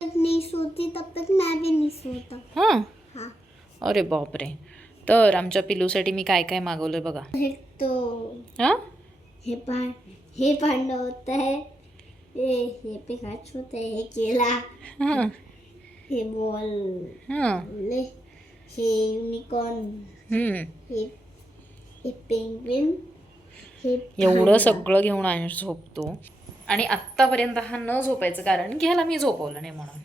तक नहीं सोती तब तक मैं भी नहीं सोता। हां? हाँ। अरे बापरे तर आमच्या पिलूसाठी मी काय काय मागवलं बघा. एक तो हां? हे पान हे पांडा होता है ये हे पिकाचू होता है हे केला. हां. हे बॉल. हां. ले. हे युनिकॉर्न हम्म. हे हे पेंग्विन हे एवढं. सगळं घेऊन आणि झोपतो. आणि आत्तापर्यंत हा न झोपायचं कारण की ह्याला मी झोपवलं नाही म्हणून.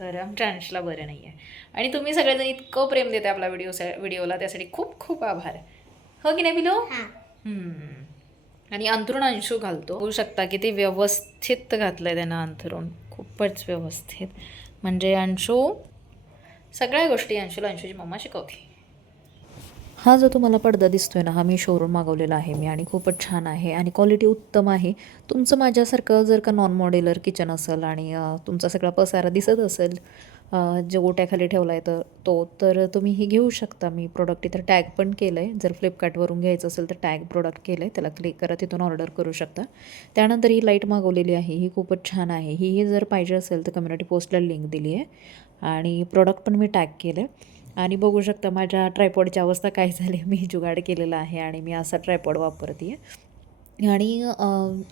तर आमच्या अंशला बरं नाही आहे आणि तुम्ही सगळेजण इतकं प्रेम देते आपल्या व्हिडिओ व्हिडिओला त्यासाठी खूप खूप आभार. हो की नाही बिलो हा. आणि अंथरूण अंशू घालतो. होऊ शकता की ते व्यवस्थित घातलंय त्यानं अंथरूण. खूपच व्यवस्थित. म्हणजे अंशू सगळ्या गोष्टी अंशूला अंशूची मम्मा शिकवते. हा जो तुम्हाला पडदा दिसतोय ना हा मी शोरूम मागवलेला आहे मी आणि खूपच छान आहे आणि क्वालिटी उत्तम आहे. तुमचं माझ्यासारखं जर का नॉन मॉडेलर किचन असेल आणि तुमचा सगळा पसारा दिसत असेल जे जो गोट्याखाली ठेवला आहे तर तो तर तुम्ही हे घेऊ शकता. मी प्रोडक्ट इथं टॅग पण केलं आहे जर फ्लिपकार्टवरून घ्यायचं असेल तर टॅग प्रोडक्ट केलं आहे त्याला क्लिक करा तिथून ऑर्डर करू शकता. त्यानंतर ही लाइट मागवलेली आहे. ही खूपच छान आहे. ही ही जर पाहिजे असेल तर कम्युनिटी पोस्टला लिंक दिली आहे आणि प्रोडक्ट पण मी टॅग केलं आहे आणि बघू शकता माझ्या ट्रायपॉडची अवस्था काय झाली मी जुगाड केलेला आहे आणि मी असा ट्रायपॉड वापरते आणि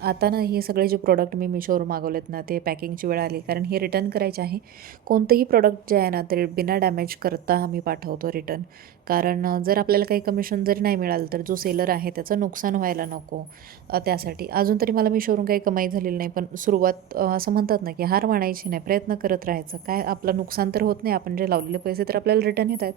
आता ना हे सगळे जे प्रोडक्ट मी मिशोवर मागवलेत ना ते पॅकिंगची वेळ आली. कारण हे रिटर्न करायचे आहे. कोणतंही प्रोडक्ट जे आहे ना ते बिना डॅमेज करता आम्ही पाठवतो रिटर्न कारण जर आपल्याला काही कमिशन जरी नाही मिळालं तर जो सेलर आहे त्याचं नुकसान व्हायला नको त्यासाठी. अजून तरी मला मिशोवरून काही कमाई झालेली नाही पण सुरुवात असं म्हणतात ना की हार मानायची नाही प्रयत्न करत राहायचं. काय आपलं नुकसान तर होत नाही आपण जे लावलेले पैसे तर आपल्याला रिटर्न येत आहेत.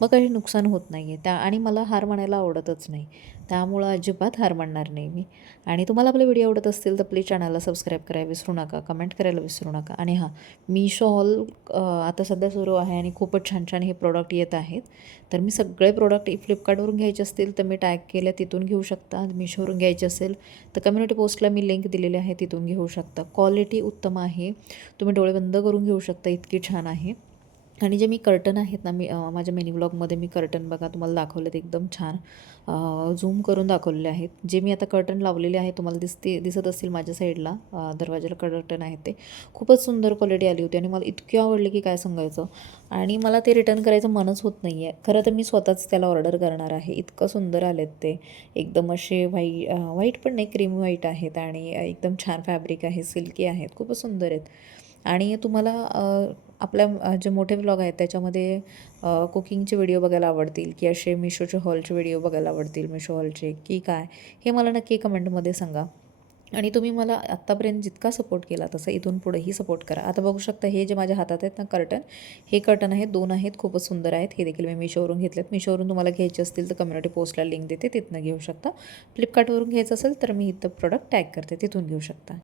मग काही नुकसान होत नाही आहे त्या आणि मला हार मानायला आवडतच नाही. त्यामुळं अजिबात हार मानणार नाही मी. आणि तुम्हाला आपले व्हिडिओ आवडत असतील तर प्लीज चॅनलला सबस्क्राईब करायला विसरू नका कमेंट करायला विसरू नका. आणि हां मीशो हॉल आता सध्या सुरू आहे आणि खूपच छान छान हे प्रोडक्ट येत आहेत. तर मी सगळे प्रोडक्ट फ्लिपकार्टवरून घ्यायचे असतील तर मी टॅग केलं तिथून घेऊ शकता. मिशोवरून घ्यायचे असेल तर कम्युनिटी पोस्टला मी लिंक दिलेली आहे तिथून घेऊ शकता. क्वालिटी उत्तम आहे. तुम्ही डोळे बंद करून घेऊ शकता इतकी छान आहे. आणि जे मी कर्टन आहेत ना मी माझ्या मिनी ब्लॉगमध्ये मी कर्टन बघा तुम्हाला दाखवलेत एकदम छान. झूम करून दाखवलेले आहेत. जे मी आता कर्टन लावलेले आहे तुम्हाला दिसते दिसत असतील माझ्या साईडला दरवाजाला कर्टन आहेत ते. खूपच सुंदर क्वालिटी आली होती आणि मला इतकी आवडली की काय सांगायचं. आणि मला ते रिटर्न करायचं मनच होत नाही आहे खरं तर मी स्वतःच त्याला ऑर्डर करणार आहे. इतकं सुंदर आलेत ते. एकदम असे व्हाई व्हाईट पण नाही क्रीम व्हाईट आहेत आणि एकदम छान फॅब्रिक आहे सिल्की आहेत. खूपच सुंदर आहेत. आणि तुम्हाला आपल्या जे मोठे व्लॉग आहेत त्याच्यामध्ये कुकिंगचे व्हिडिओ बघायला आवडतील की असे मिशोचे हॉलचे व्हिडिओ बघायला आवडतील मिशो हॉलचे की काय हे मला नक्की कमेंटमध्ये सांगा. आणि तुम्ही मला आत्तापर्यंत जितका सपोर्ट केला तसं इथून पुढेही सपोर्ट करा. आता बघू शकता हे जे माझ्या हातात आहेत ना कर्टन हे कर्टन आहेत दोन आहेत खूपच सुंदर आहेत. हे देखील मी मिशोवरून घेतलेत. मिशोवरून तुम्हाला घ्यायचे असतील तर कम्युनिटी पोस्टला लिंक देते तिथनं घेऊ शकता. फ्लिपकार्टवरून घ्यायचं असेल तर मी इथं प्रोडक्ट टॅग करते तिथून घेऊ शकता.